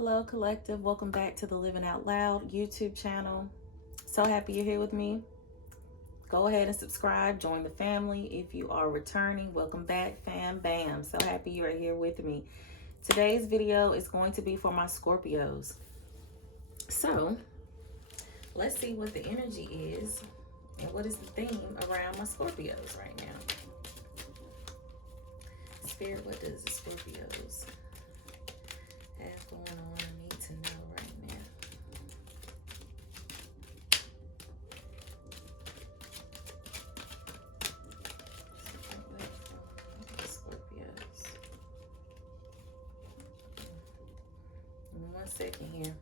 Hello, collective. Welcome back to the Living Out Loud YouTube channel. So happy you're here with me. Go ahead and subscribe. Join the family. If you are returning, welcome back, fam bam. So happy you are here with me. Today's video is going to be for my Scorpios. So let's see what the energy is and what is the theme around my Scorpios right now. Spirit, what does the Scorpios have going on? I need to know right now. Scorpios. Give me 1 second here.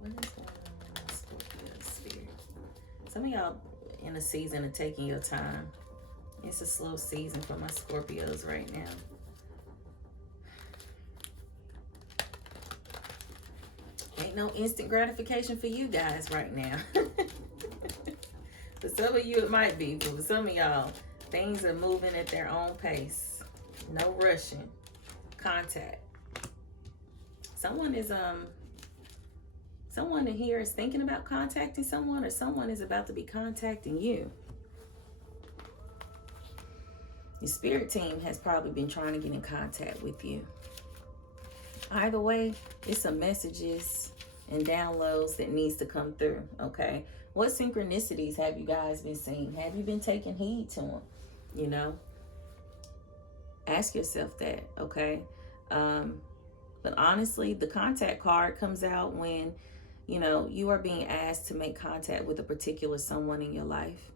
What is going on with Scorpio spirit? Some of y'all in a season of taking your time. It's a slow season for my Scorpios right now. Ain't no instant gratification for you guys right now. For some of you it might be, but for some of y'all, things are moving at their own pace. No rushing. Contact. Someone in here is thinking about contacting someone, or someone is about to be contacting you. Your spirit team has probably been trying to get in contact with you. Either way, it's some messages and downloads that needs to come through, okay? What synchronicities have you guys been seeing? Have you been taking heed to them? You know? Ask yourself that, okay? But honestly, the contact card comes out when, you know, you are being asked to make contact with a particular someone in your life.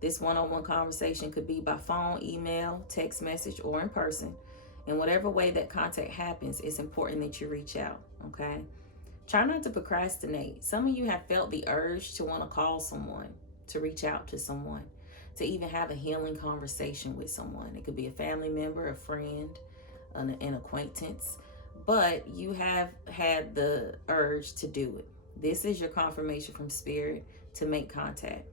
This one-on-one conversation could be by phone, email, text message, or in person. In whatever way that contact happens, it's important that you reach out, okay? Try not to procrastinate. Some of you have felt the urge to want to call someone, to reach out to someone, to even have a healing conversation with someone. It could be a family member, a friend, an acquaintance, but you have had the urge to do it. This is your confirmation from spirit to make contact.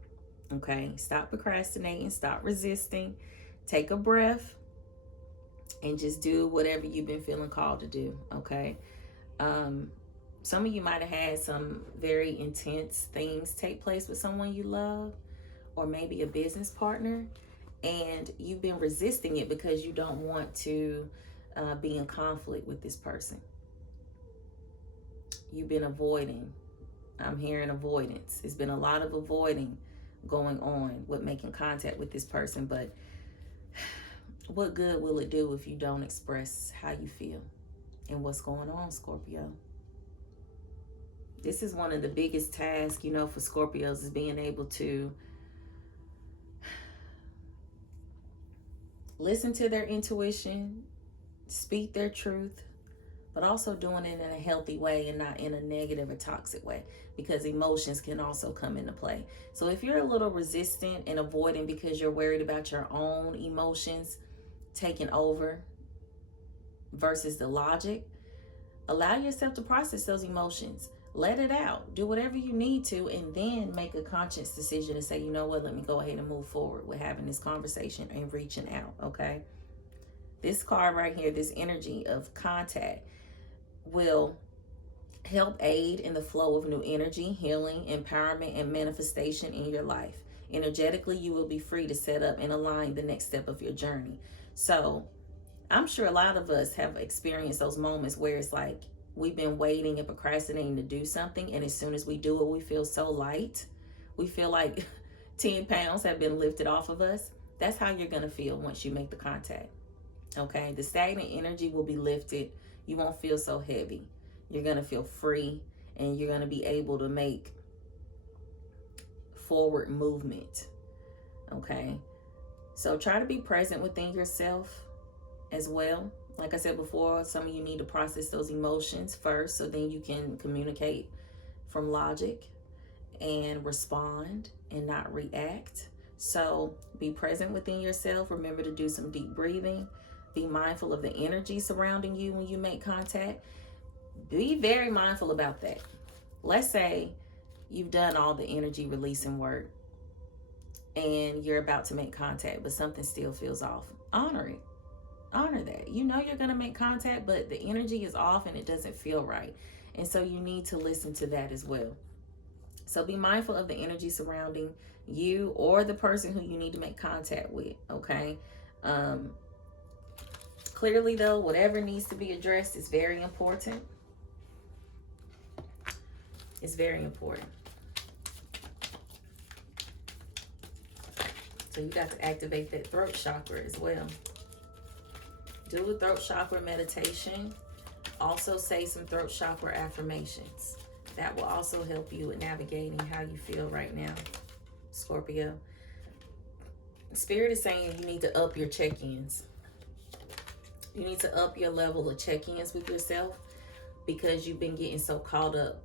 Okay, stop procrastinating, stop resisting, take a breath, and just do whatever you've been feeling called to do, okay? Some of you might have had some very intense things take place with someone you love, or maybe a business partner, and you've been resisting it because you don't want to be in conflict with this person. You've been avoiding. I'm hearing avoidance. It's been a lot of avoiding going on with making contact with this person, but what good will it do if you don't express how you feel and what's going on, Scorpio? This is one of the biggest tasks, you know, for Scorpios, is being able to listen to their intuition, speak their truth, but also doing it in a healthy way and not in a negative or toxic way, because emotions can also come into play. So if you're a little resistant and avoiding because you're worried about your own emotions taking over versus the logic, allow yourself to process those emotions. Let it out. Do whatever you need to, and then make a conscious decision to say, you know what, let me go ahead and move forward with having this conversation and reaching out, okay? This card right here, this energy of contact, will help aid in the flow of new energy, healing, empowerment, and manifestation in your life. Energetically, you will be free to set up and align the next step of your journey. So I'm sure a lot of us have experienced those moments where it's like we've been waiting and procrastinating to do something, and as soon as we do it, we feel so light. We feel like 10 pounds have been lifted off of us. That's how you're going to feel once you make the contact. Okay, the stagnant energy will be lifted. You won't feel so heavy. You're going to feel free, and you're going to be able to make forward movement. Okay, so try to be present within yourself as well. Like I said before, some of you need to process those emotions first, so then you can communicate from logic and respond and not react. So be present within yourself. Remember to do some deep breathing. Be mindful of the energy surrounding you when you make contact. Be very mindful about that. Let's say you've done all the energy releasing work and you're about to make contact, but something still feels off. Honor it. Honor that. You know you're going to make contact, but the energy is off and it doesn't feel right. And so you need to listen to that as well. So be mindful of the energy surrounding you or the person who you need to make contact with, okay? Um, Clearly, though, whatever needs to be addressed is very important. It's very important. So you got to activate that throat chakra as well. Do a throat chakra meditation. Also say some throat chakra affirmations. That will also help you with navigating how you feel right now, Scorpio. Spirit is saying you need to up your check-ins. You need to up your level of check-ins with yourself because you've been getting so caught up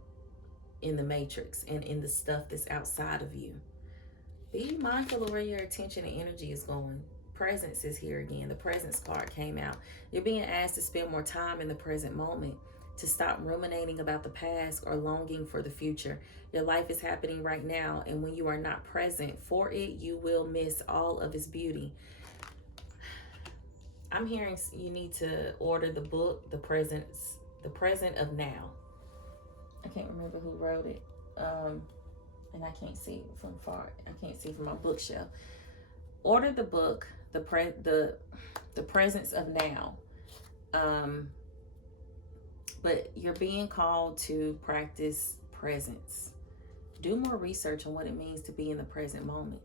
in the matrix and in the stuff that's outside of you. Be mindful of where your attention and energy is going. Presence is here again. The presence card came out. You're being asked to spend more time in the present moment, to stop ruminating about the past or longing for the future. Your life is happening right now, and when you are not present for it, you will miss all of its beauty. I'm hearing you need to order the book, The Present of Now. I can't remember who wrote it. And I can't see it from far. I can't see from my bookshelf. Order the book, the Presence of Now. But you're being called to practice presence. Do more research on what it means to be in the present moment.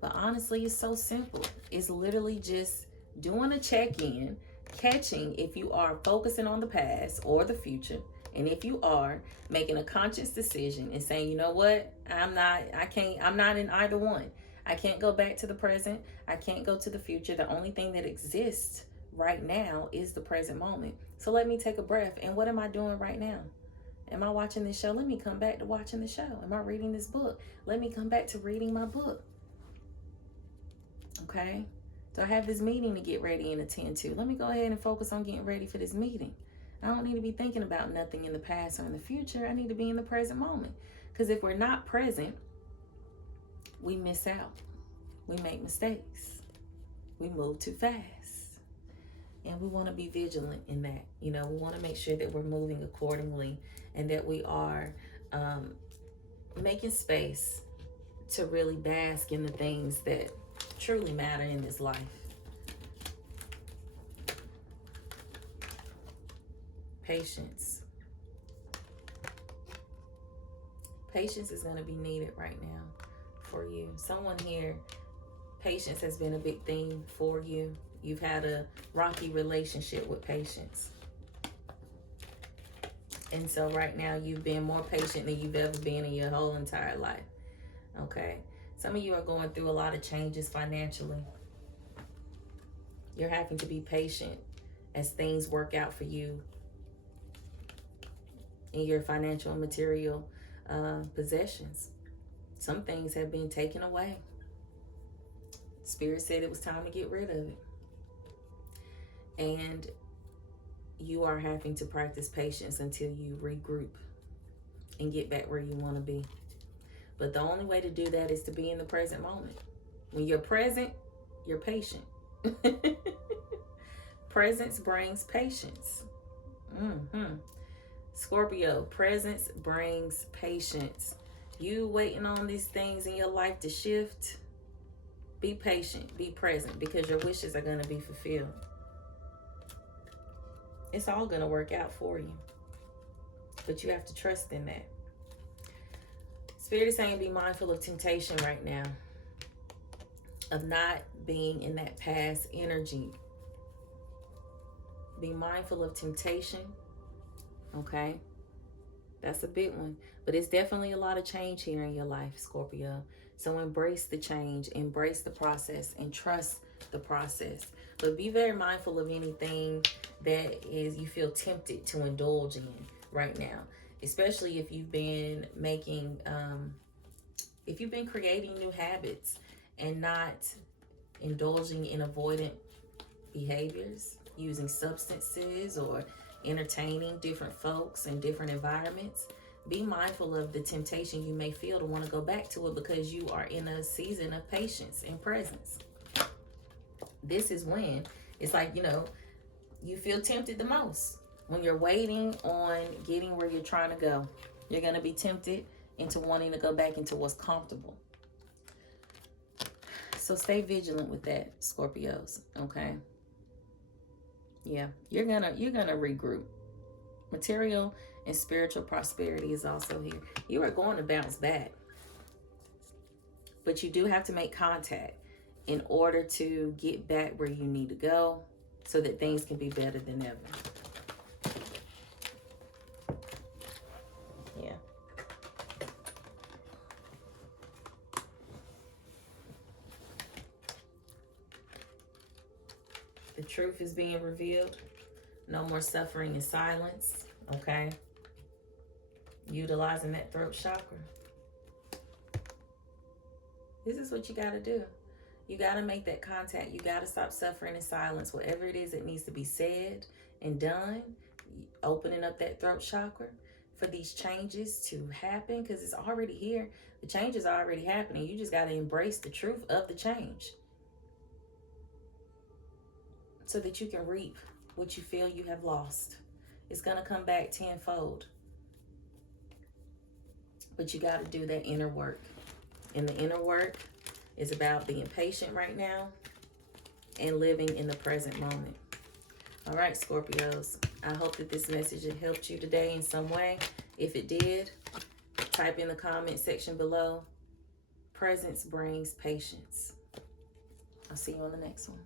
But honestly, it's so simple. It's literally just doing a check-in, catching if you are focusing on the past or the future, and if you are making a conscious decision and saying, you know what, I'm not in either one. I can't go back to the present. I can't go to the future. The only thing that exists right now is the present moment. So let me take a breath. And what am I doing right now? Am I watching this show? Let me come back to watching the show. Am I reading this book? Let me come back to reading my book. Okay? So I have this meeting to get ready and attend to. Let me go ahead and focus on getting ready for this meeting. I don't need to be thinking about nothing in the past or in the future. I need to be in the present moment. Because if we're not present, we miss out. We make mistakes. We move too fast. And we want to be vigilant in that. You know, we want to make sure that we're moving accordingly and that we are making space to really bask in the things that truly matter in this life. Patience. Patience is going to be needed right now for you. Someone here, patience has been a big thing for you. You've had a rocky relationship with patience. And so right now you've been more patient than you've ever been in your whole entire life. Okay? Some of you are going through a lot of changes financially. You're having to be patient as things work out for you in your financial and material possessions. Some things have been taken away. Spirit said it was time to get rid of it. And you are having to practice patience until you regroup and get back where you want to be. But the only way to do that is to be in the present moment. When you're present, you're patient. Presence brings patience. Scorpio, presence brings patience. You waiting on these things in your life to shift. Be patient, be present, because your wishes are going to be fulfilled. It's all going to work out for you. But you have to trust in that. Spirit is saying be mindful of temptation right now. Of not being in that past energy. Be mindful of temptation. Okay? That's a big one. But it's definitely a lot of change here in your life, Scorpio. So embrace the change, embrace the process, and trust the process. But be very mindful of anything that is you feel tempted to indulge in right now. Especially if you've been creating new habits and not indulging in avoidant behaviors, using substances or entertaining different folks and different environments. Be mindful of the temptation you may feel to want to go back to it because you are in a season of patience and presence. This is when it's like, You feel tempted the most when you're waiting on getting where you're trying to go. You're going to be tempted into wanting to go back into what's comfortable. So stay vigilant with that, Scorpios, okay? Yeah, you're gonna regroup. Material and spiritual prosperity is also here. You are going to bounce back. But you do have to make contact in order to get back where you need to go so that things can be better than ever. Yeah. The truth is being revealed. No more suffering in silence, okay? Utilizing that throat chakra. This is what you got to do. You got to make that contact. You got to stop suffering in silence. Whatever it is that needs to be said and done, opening up that throat chakra for these changes to happen, because it's already here. The change is already happening. You just got to embrace the truth of the change so that you can reap what you feel you have lost. It's going to come back tenfold. But you got to do that inner work. And the inner work is about being patient right now and living in the present moment. All right, Scorpios, I hope that this message has helped you today in some way. If it did, type in the comment section below. Presence brings patience. I'll see you on the next one.